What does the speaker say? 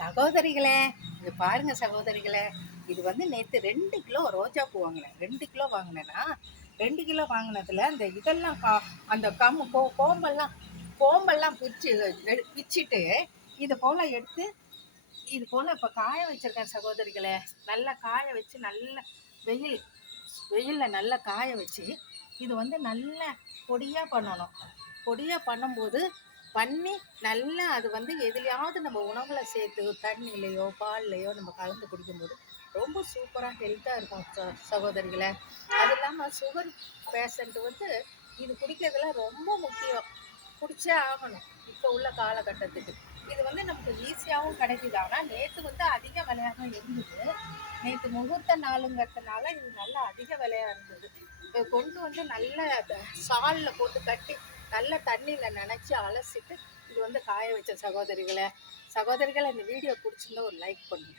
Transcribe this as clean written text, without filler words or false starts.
சகோதரிகளே, இது பாருங்க சகோதரிகளே, இது வந்து நேற்று 2 கிலோ ரோஜா பூ வாங்கினேன். 2 கிலோ வாங்கினேன்னா 2 கிலோ வாங்கினதுல அந்த இதெல்லாம் அந்த கோம்பெல்லாம் கோம்பெல்லாம் பிச்சுட்டு இது போல எடுத்து இது போல இப்போ காய வச்சிருக்கேன் சகோதரிகளே. நல்லா காய வச்சு நல்ல வெயில் வெயிலில் நல்லா காய வச்சு இது வந்து நல்ல பொடியாக பண்ணணும். பொடியாக பண்ணும்போது நல்லா அது வந்து எதுலையாவது நம்ம உணவுல சேர்த்து தண்ணியிலையோ பால்லையோ நம்ம கலந்து குடிக்கும்போது ரொம்ப சூப்பராக ஹெல்த்தாக இருக்கும் சகோதரிகளை. அது இல்லாமல் சுகர் பேஷண்ட் வந்து இது குடிக்கிறதுலாம் ரொம்ப முக்கியம். குடிச்சே ஆகணும் இப்போ உள்ள காலகட்டத்துக்கு. இது வந்து நமக்கு ஈஸியாகவும் கிடைக்குது. ஆனால் நேற்று வந்து அதிக விலையாக இருந்தது. நேற்று முகூர்த்த நாளுங்கிறதுனால இது நல்லா அதிக விலையாக இருந்தது. இப்போ கொண்டு வந்து நல்ல சாலில் போட்டு கட்டி நல்ல தண்ணியில் நனைச்சி அலசிட்டு இது வந்து காய வச்ச சகோதரிகளை. இந்த வீடியோ பிடிச்சிருந்தா ஒரு லைக் பண்ணுங்க.